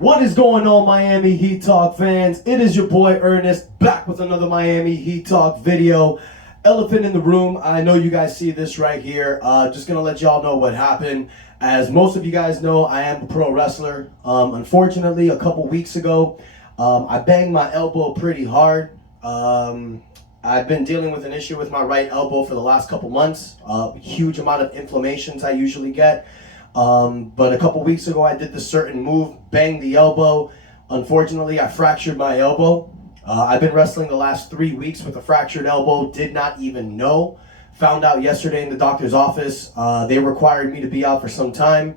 What is going on, Miami Heat Talk fans? It is your boy Ernest back with another Miami Heat Talk video. Elephant in the room. I know you guys see this right here. Just gonna let y'all know what happened. As most of you guys know, I am a pro wrestler. Unfortunately, a couple weeks ago, I banged my elbow pretty hard. I've been dealing with an issue with my right elbow for the last couple months. Huge amount of inflammations I usually get. But a couple weeks ago, I did this certain move, banged the elbow. Unfortunately, I fractured my elbow. I've been wrestling the last 3 weeks with a fractured elbow, did not even know. Found out yesterday in the doctor's office. They required me to be out for some time.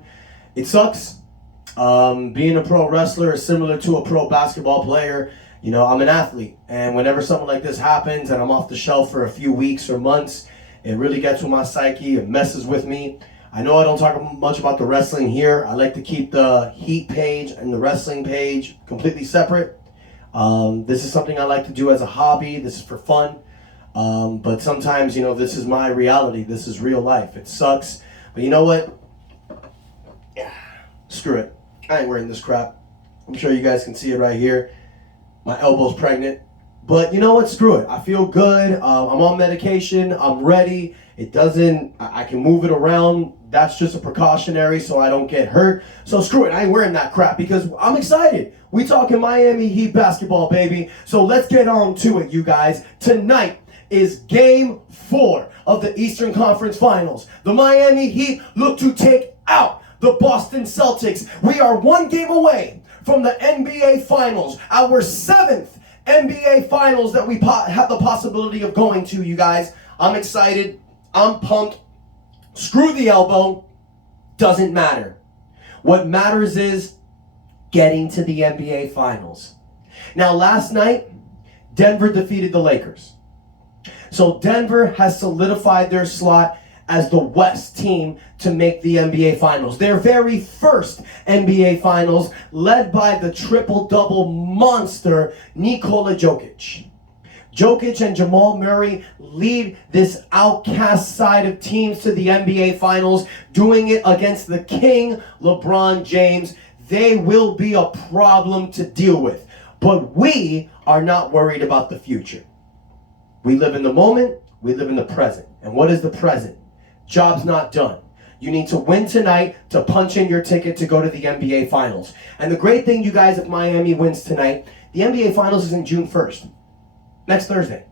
It sucks. Being a pro wrestler is similar to a pro basketball player. You know, I'm an athlete, and whenever something like this happens and I'm off the shelf for a few weeks or months, it really gets with my psyche, it messes with me. I know I don't talk much about the wrestling here. I like to keep the Heat page and the wrestling page completely separate. This is something I like to do as a hobby. This is for fun. But sometimes, you know, this is my reality. This is real life. It sucks. But you know what? Screw it. I ain't wearing this crap. I'm sure you guys can see it right here. My elbow's pregnant. But you know what? Screw it. I feel good. I'm on medication. I'm ready. I can move it around. That's just a precautionary so I don't get hurt. So screw it. I ain't wearing that crap because I'm excited. We talking Miami Heat basketball, baby. So let's get on to it, you guys. Tonight is Game 4 of the Eastern Conference Finals. The Miami Heat look to take out the Boston Celtics. We are one game away from the NBA Finals, our 7th NBA Finals that we have the possibility of going to, you guys. I'm excited. I'm pumped. Screw the elbow. Doesn't matter. What matters is getting to the NBA Finals. Now, last night, Denver defeated the Lakers. So Denver has solidified their slot as the West team to make the NBA Finals. Their very first NBA Finals, led by the triple-double monster Nikola Jokic. Jokic and Jamal Murray lead this outcast side of teams to the NBA Finals, doing it against the king, LeBron James. They will be a problem to deal with. But we are not worried about the future. We live in the moment, we live in the present. And what is the present? Job's not done. You need to win tonight to punch in your ticket to go to the NBA Finals. And the great thing, you guys, if Miami wins tonight, the NBA Finals is in June 1st. Next Thursday.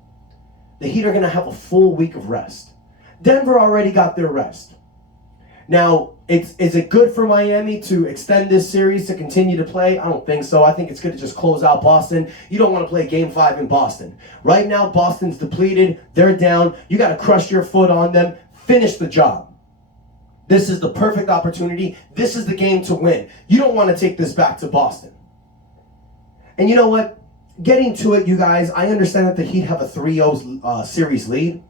The Heat are going to have a full week of rest. Denver already got their rest. Now, is it good for Miami to extend this series to continue to play? I don't think so. I think it's good to just close out Boston. You don't want to play Game 5 in Boston. Right now, Boston's depleted. They're down. You got to crush your foot on them. Finish the job. This is the perfect opportunity. This is the game to win. You don't want to take this back to Boston. And you know what? Getting to it, you guys, I understand that the Heat have a 3-0 series lead.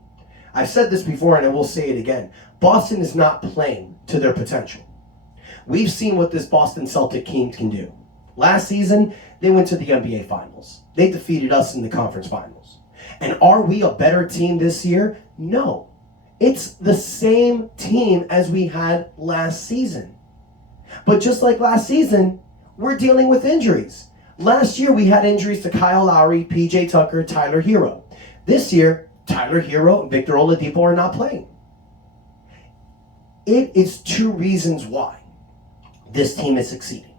I've said this before and I will say it again. Boston is not playing to their potential. We've seen what this Boston Celtics team can do. Last season, they went to the NBA Finals. They defeated us in the conference finals. And are we a better team this year? No. It's the same team as we had last season. But just like last season, we're dealing with injuries. Last year, we had injuries to Kyle Lowry, PJ Tucker, Tyler Hero. This year, Tyler Hero and Victor Oladipo are not playing. It is 2 reasons why this team is succeeding.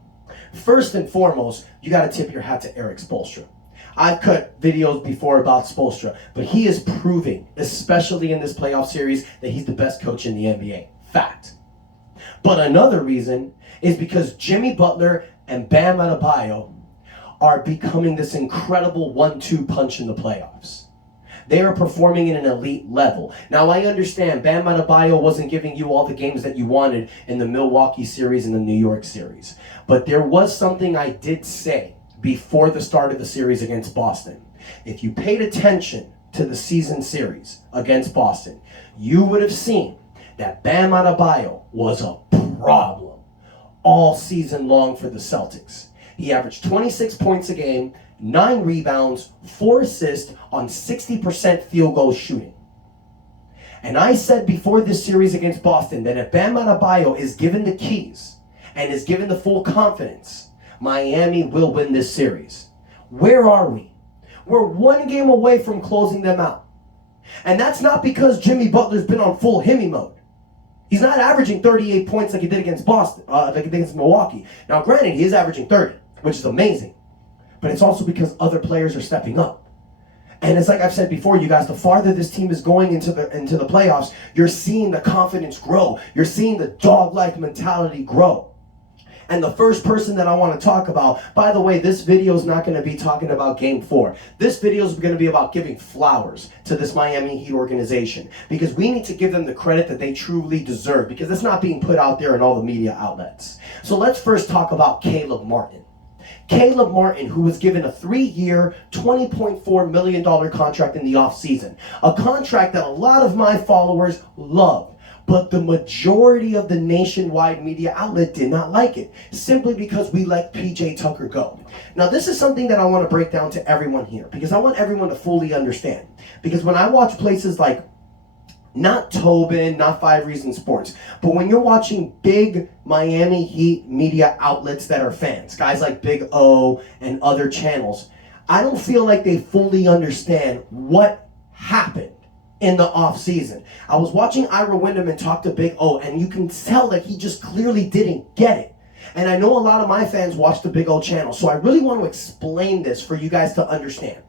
First and foremost, you got to tip your hat to Erik Spoelstra. I've cut videos before about Spoelstra, but he is proving, especially in this playoff series, that he's the best coach in the NBA. Fact. But another reason is because Jimmy Butler and Bam Adebayo are becoming this incredible 1-2 punch in the playoffs. They are performing at an elite level. Now, I understand Bam Adebayo wasn't giving you all the games that you wanted in the Milwaukee series and the New York series. But there was something I did say before the start of the series against Boston. If you paid attention to the season series against Boston, you would have seen that Bam Adebayo was a problem all season long for the Celtics. He averaged 26 points a game, 9 rebounds, 4 assists on 60% field goal shooting. And I said before this series against Boston that if Bam Adebayo is given the keys and is given the full confidence, Miami will win this series. Where are we? We're one game away from closing them out. And that's not because Jimmy Butler's been on full Hemi mode. He's not averaging 38 points like he did against Boston, like he did against Milwaukee. Now, granted, he is averaging 30, which is amazing. But it's also because other players are stepping up. And it's like I've said before, you guys, the farther this team is going into the playoffs, you're seeing the confidence grow. You're seeing the dog-like mentality grow. And the first person that I want to talk about, by the way, this video is not going to be talking about Game 4. This video is going to be about giving flowers to this Miami Heat organization, because we need to give them the credit that they truly deserve, because it's not being put out there in all the media outlets. So let's first talk about Caleb Martinn. Caleb Martinn, who was given a 3-year, $20.4 million contract in the offseason. A contract that a lot of my followers loved. But the majority of the nationwide media outlet did not like it, simply because we let PJ Tucker go. Now, this is something that I want to break down to everyone here, because I want everyone to fully understand. Because when I watch places like, not Tobin, not 5 Reasons Sports, but when you're watching big Miami Heat media outlets that are fans, guys like Big O and other channels, I don't feel like they fully understand what happened in the offseason. I was watching Ira Winderman talk to Big O, and you can tell that he just clearly didn't get it. And I know a lot of my fans watch the Big O channel, so I really want to explain this for you guys to understand.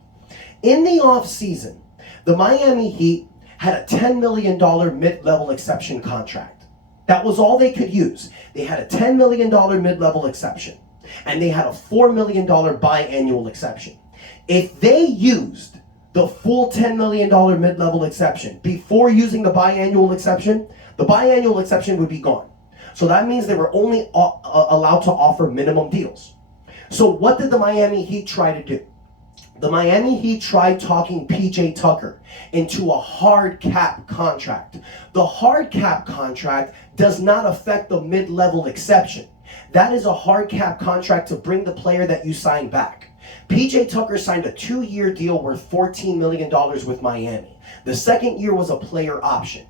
In the offseason, the Miami Heat had a $10 million mid-level exception contract. That was all they could use. They had a $10 million mid-level exception, and they had a $4 million biannual exception. If they used the full $10 million mid-level exception before using the biannual exception would be gone. So that means they were only allowed to offer minimum deals. So what did the Miami Heat try to do? The Miami Heat tried talking PJ Tucker into a hard cap contract. The hard cap contract does not affect the mid-level exception. That is a hard cap contract to bring the player that you sign back. PJ Tucker signed a 2-year deal worth $14 million with Miami. The second year was a player option.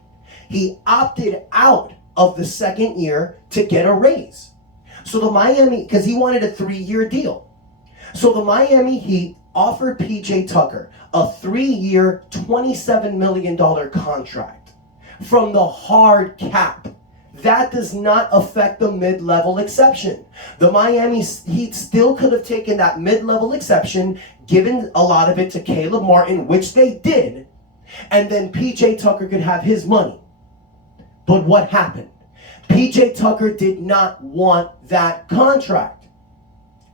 He opted out of the second year to get a raise. So the Miami, because he wanted a 3-year deal. So the Miami Heat offered PJ Tucker a 3-year, $27 million contract from the hard cap. That does not affect the mid-level exception. The Miami Heat still could have taken that mid-level exception, given a lot of it to Caleb Martinn, which they did, and then PJ Tucker could have his money. But what happened? PJ Tucker did not want that contract.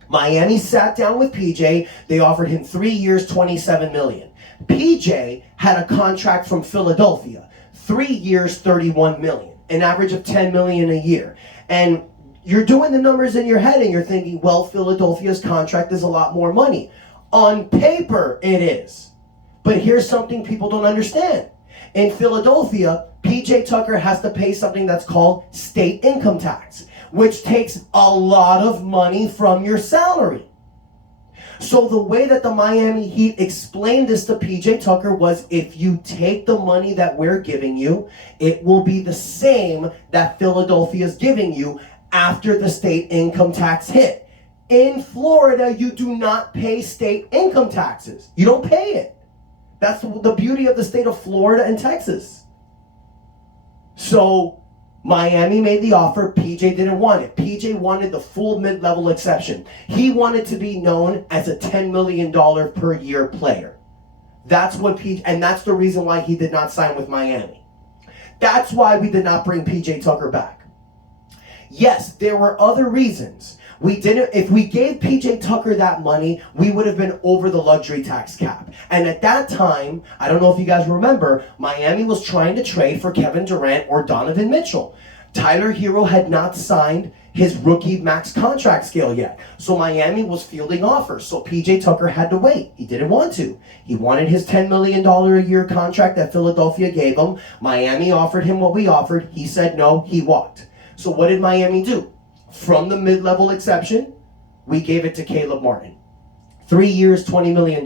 Miami sat down with PJ. They offered him 3 years, $27 million. PJ had a contract from Philadelphia, 3 years, $31 million, an average of $10 million a year. And you're doing the numbers in your head and you're thinking, well, Philadelphia's contract is a lot more money. On paper, it is. But here's something people don't understand. In Philadelphia, PJ Tucker has to pay something that's called state income tax, which takes a lot of money from your salary. So the way that the Miami Heat explained this to PJ Tucker was, if you take the money that we're giving you, it will be the same that Philadelphia is giving you after the state income tax hit. In Florida, you do not pay state income taxes. You don't pay it. That's the beauty of the state of Florida and Texas. So Miami made the offer. PJ didn't want it. PJ wanted the full mid-level exception. He wanted to be known as a $10 million per year player. That's what and that's the reason why he did not sign with Miami. That's why we did not bring PJ Tucker back. Yes, there were other reasons. If we gave PJ Tucker that money, we would have been over the luxury tax cap. And at that time, I don't know if you guys remember, Miami was trying to trade for Kevin Durant or Donovan Mitchell. Tyler Hero had not signed his rookie max contract scale yet. So Miami was fielding offers. So PJ Tucker had to wait. He didn't want to. He wanted his $10 million a year contract that Philadelphia gave him. Miami offered him what we offered. He said no. He walked. So what did Miami do? From the mid-level exception, we gave it to Caleb Martinn. 3 years, $20 million.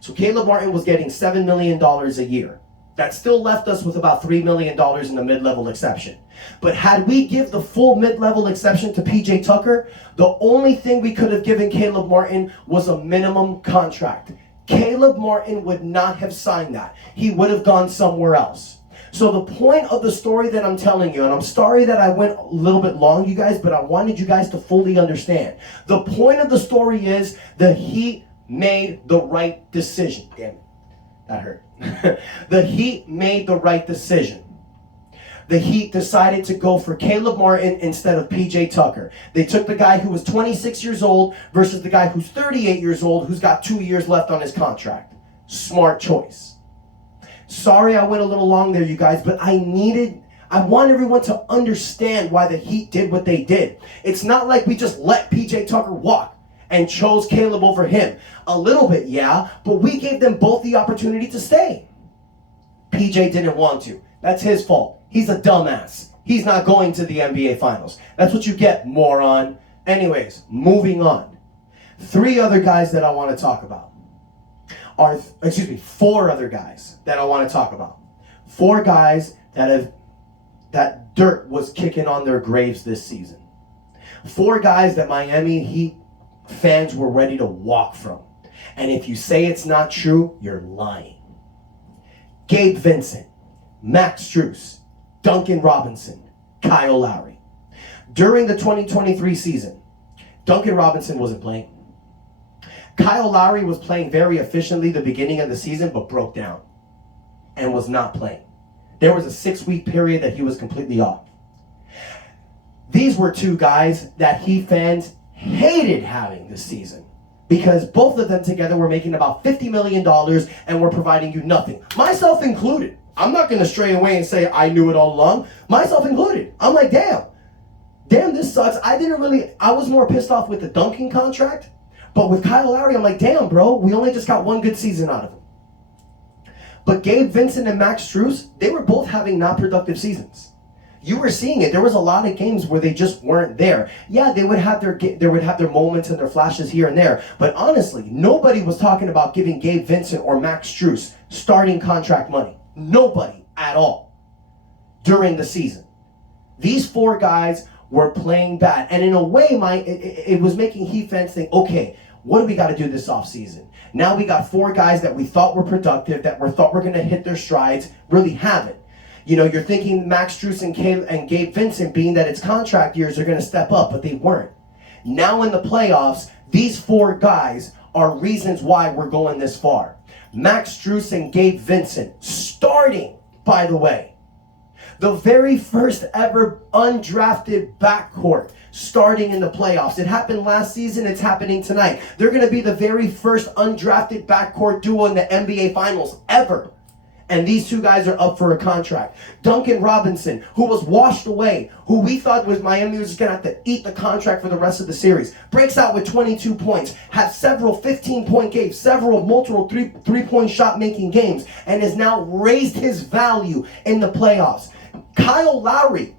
So Caleb Martinn was getting $7 million a year. That still left us with about $3 million in the mid-level exception. But had we give the full mid-level exception to PJ Tucker, the only thing we could have given Caleb Martinn was a minimum contract. Caleb Martinn would not have signed that. He would have gone somewhere else. So the point of the story that I'm telling you, and I'm sorry that I went a little bit long, you guys, but I wanted you guys to fully understand. The point of the story is the Heat made the right decision. Damn it, that hurt. The Heat made the right decision. The Heat decided to go for Caleb Martinn instead of PJ Tucker. They took the guy who was 26 years old versus the guy who's 38 years old who's got 2 years left on his contract. Smart choice. Sorry I went a little long there, you guys, but I want everyone to understand why the Heat did what they did. It's not like we just let PJ Tucker walk and chose Caleb over him. A little bit, yeah, but we gave them both the opportunity to stay. PJ didn't want to. That's his fault. He's a dumbass. He's not going to the NBA Finals. That's what you get, moron. Anyways, moving on. 3 other guys that I want to talk about. 4 other guys that I want to talk about. 4 guys that dirt was kicking on their graves this season. 4 guys that Miami Heat fans were ready to walk from. And if you say it's not true, you're lying. Gabe Vincent, Max Strus, Duncan Robinson, Kyle Lowry. During the 2023 season, Duncan Robinson wasn't playing. Kyle Lowry was playing very efficiently the beginning of the season, but broke down and was not playing. There was a 6-week period that he was completely off. These were 2 guys that Heat fans hated having this season because both of them together were making about $50 million and were providing you nothing. Myself included. I'm not going to stray away and say I knew it all along. Myself included. I'm like, damn, this sucks. I was more pissed off with the Duncan contract, but with Kyle Lowry, I'm like, damn, bro, we only just got 1 good season out of him. But Gabe Vincent and Max Strus, they were both having not productive seasons. You were seeing it. There was a lot of games where they just weren't there. Yeah, they would have their moments and their flashes here and there. But honestly, nobody was talking about giving Gabe Vincent or Max Strus starting contract money. Nobody at all during the season. These 4 guys were playing bad. And in a way, it was making Heat fans think, okay, what do we got to do this offseason? Now we got 4 guys that we thought were productive, that we thought were going to hit their strides, really haven't. You know, you're thinking Max Strus and Gabe Vincent, being that it's contract years, are going to step up, but they weren't. Now in the playoffs, these 4 guys are reasons why we're going this far. Max Strus and Gabe Vincent, starting, by the way. The very first ever undrafted backcourt starting in the playoffs. It happened last season, it's happening tonight. They're going to be the very first undrafted backcourt duo in the NBA Finals ever. And these 2 guys are up for a contract. Duncan Robinson, who was washed away, who we thought was Miami was just going to have to eat the contract for the rest of the series, breaks out with 22 points, had several 15-point games, several multiple three-point shot-making games, and has now raised his value in the playoffs. Kyle Lowry,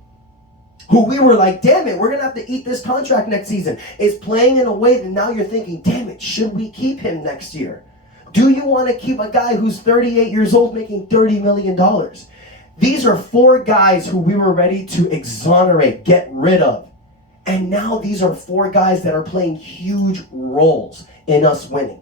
who we were like, damn it, we're going to have to eat this contract next season, is playing in a way that now you're thinking, damn it, should we keep him next year? Do you want to keep a guy who's 38 years old making $30 million? These are 4 guys who we were ready to exonerate, get rid of. And now these are 4 guys that are playing huge roles in us winning.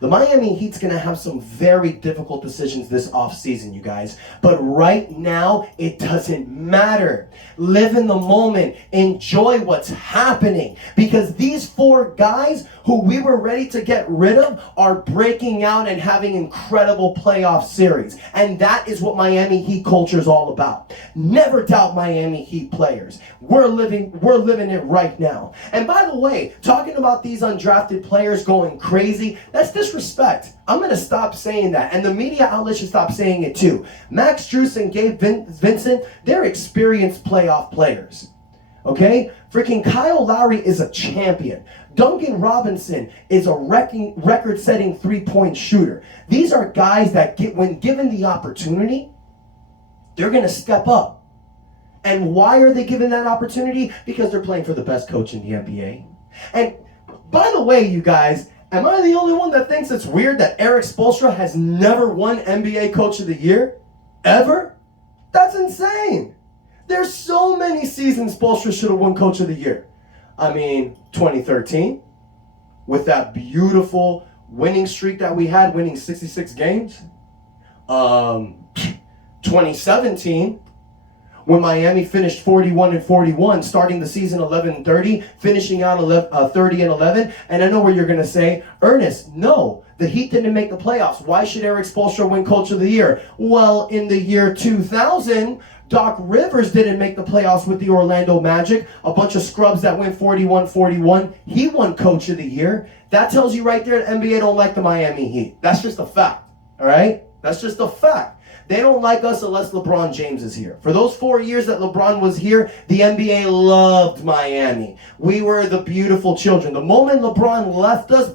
The Miami Heat's going to have some very difficult decisions this offseason, you guys. But right now, it doesn't matter. Live in the moment. Enjoy what's happening. Because these 4 guys who we were ready to get rid of are breaking out and having incredible playoff series. And that is what Miami Heat culture is all about. Never doubt Miami Heat players. We're living it right now. And by the way, talking about these undrafted players going crazy, that's disrespect. I'm going to stop saying that. And the media outlets should stop saying it too. Max Strus and Gabe Vincent, they're experienced playoff players. Okay? Freaking Kyle Lowry is a champion. Duncan Robinson is a record-setting 3-point shooter. These are guys that, when given the opportunity, they're going to step up. And why are they given that opportunity? Because they're playing for the best coach in the NBA. And by the way, you guys, am I the only one that thinks it's weird that Eric Spoelstra has never won NBA Coach of the Year? Ever? That's insane. There's so many seasons Spoelstra should have won Coach of the Year. I mean, 2013, with that beautiful winning streak that we had, winning 66 games. 2017, when Miami finished 41-41, starting the season 11-30, finishing out 30-11. And I know what you're going to say, Ernest, no, the Heat didn't make the playoffs. Why should Erik Spoelstra win Coach of the Year? Well, in the year 2000, Doc Rivers didn't make the playoffs with the Orlando Magic. A bunch of scrubs that went 41-41. He won Coach of the Year. That tells you right there that NBA don't like the Miami Heat. That's just a fact, all right? That's just a fact. They don't like us unless LeBron James is here. For those 4 years that LeBron was here, the NBA loved Miami. We were the beautiful children. The moment LeBron left us,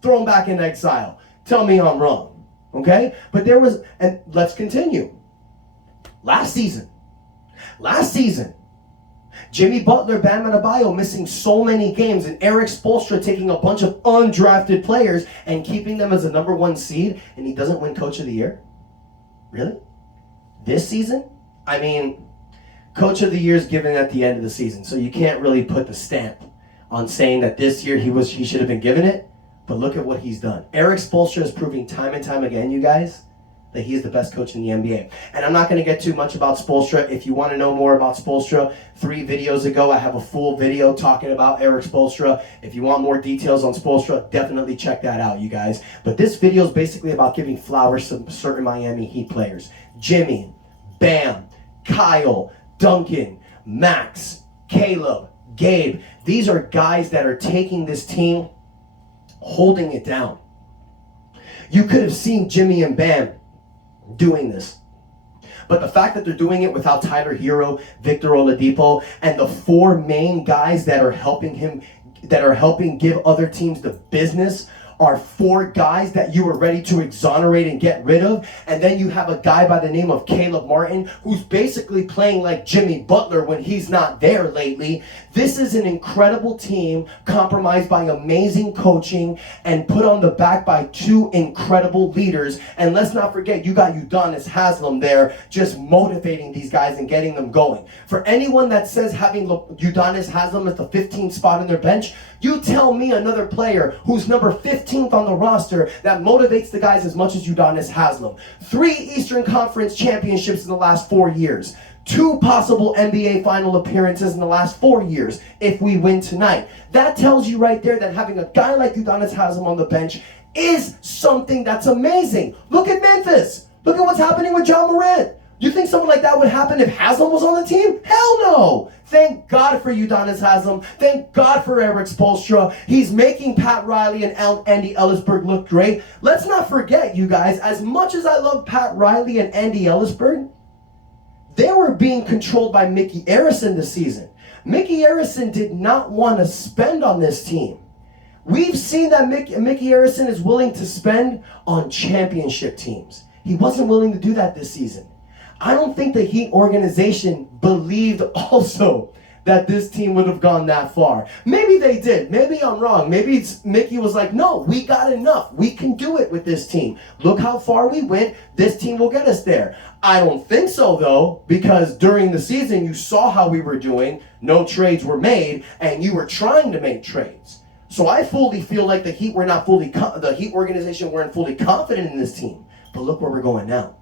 throw him back in exile. Tell me I'm wrong, okay? But there was, and let's continue. Last season, Jimmy Butler, Bam Adebayo missing so many games, and Erik Spoelstra taking a bunch of undrafted players and keeping them as a number 1 seed, and he doesn't win Coach of the Year? Really? This season? I mean, Coach of the Year is given at the end of the season, so you can't really put the stamp on saying that this year he should have been given it, but look at what he's done. Erik Spoelstra is proving time and time again, you guys, that he is the best coach in the NBA. And I'm not going to get too much about Spoelstra. If you want to know more about Spoelstra, 3 videos ago, I have a full video talking about Erik Spoelstra. If you want more details on Spoelstra, definitely check that out, you guys. But this video is basically about giving flowers to certain Miami Heat players. Jimmy, Bam, Kyle, Duncan, Max, Caleb, Gabe. These are guys that are taking this team, holding it down. You could have seen Jimmy and Bam doing this. But the fact that they're doing it without Tyler Hero, Victor Oladipo, and the 4 main guys that are helping him, that are helping give other teams the business, are 4 guys that you were ready to exonerate and get rid of. And then you have a guy by the name of Caleb Martinn, who's basically playing like Jimmy Butler when he's not there lately. This is an incredible team, compromised by amazing coaching and put on the back by 2 incredible leaders. And let's not forget, you got Udonis Haslem there just motivating these guys and getting them going. For anyone that says having Udonis Haslem at the 15th spot on their bench, you tell me another player who's number 15th on the roster that motivates the guys as much as Udonis Haslem. 3 Eastern Conference championships in the last 4 years. 2 possible NBA final appearances in the last 4 years if we win tonight. That tells you right there that having a guy like Udonis Haslem on the bench is something that's amazing. Look at Memphis. Look at what's happening with John Morant. You think something like that would happen if Haslem was on the team? Hell no! Thank God for Udonis Haslem. Thank God for Erik Spoelstra. He's making Pat Riley and Andy Ellisberg look great. Let's not forget, you guys, as much as I love Pat Riley and Andy Ellisberg, they were being controlled by Mickey Arison this season. Mickey Arison did not want to spend on this team. We've seen that Mickey Arison is willing to spend on championship teams. He wasn't willing to do that this season. I don't think the Heat organization believed also that this team would have gone that far. Maybe they did. Maybe I'm wrong. Maybe Mickey was like, no, we got enough. We can do it with this team. Look how far we went. This team will get us there. I don't think so, though, because during the season, you saw how we were doing. No trades were made, and you were trying to make trades. So I fully feel like the Heat the Heat organization weren't fully confident in this team. But look where we're going now.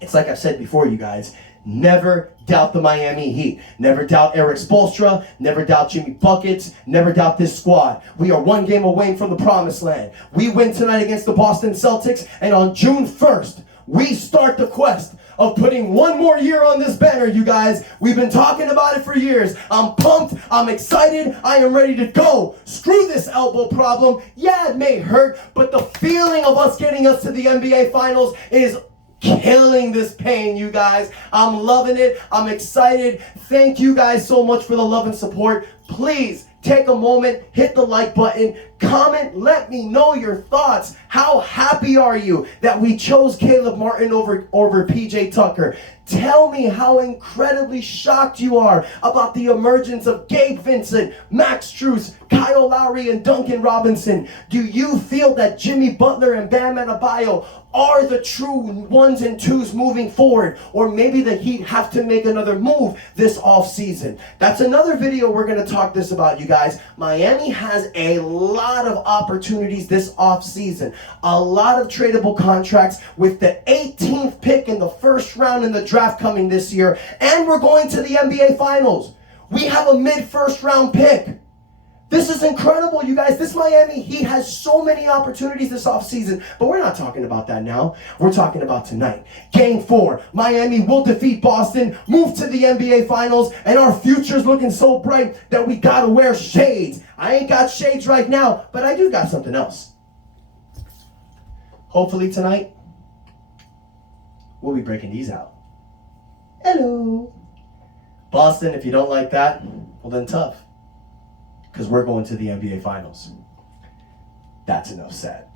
It's like I've said before, you guys. Never doubt the Miami Heat. Never doubt Erik Spoelstra. Never doubt Jimmy Buckets. Never doubt this squad. We are 1 game away from the promised land. We win tonight against the Boston Celtics, and on June 1st, we start the quest of putting 1 more year on this banner, you guys. We've been talking about it for years. I'm pumped. I'm excited. I am ready to go. Screw this elbow problem. Yeah, it may hurt, but the feeling of us getting us to the NBA Finals is killing this pain, you guys. I'm loving it. I'm excited. Thank you guys so much for the love and support. Please take a moment, hit the like button, comment, let me know your thoughts. How happy are you that we chose Caleb Martinn over PJ Tucker? Tell me how incredibly shocked you are about the emergence of Gabe Vincent, Max Strus, Kyle Lowry, and Duncan Robinson. Do you feel that Jimmy Butler and Bam Adebayo are the true ones and twos moving forward, or maybe the Heat have to make another move this offseason. That's another video we're going to talk this about, you guys. Miami has a lot of opportunities this offseason, a lot of tradable contracts with the 18th pick in the first round in the draft coming this year, and we're going to the NBA Finals. We have a mid-first round pick. This is incredible, you guys. This Miami Heat has so many opportunities this offseason, but we're not talking about that now. We're talking about tonight. Game 4, Miami will defeat Boston, move to the NBA Finals, and our future's looking so bright that we gotta wear shades. I ain't got shades right now, but I do got something else. Hopefully tonight, we'll be breaking these out. Hello. Boston, if you don't like that, well then tough. Because we're going to the NBA Finals. That's enough said.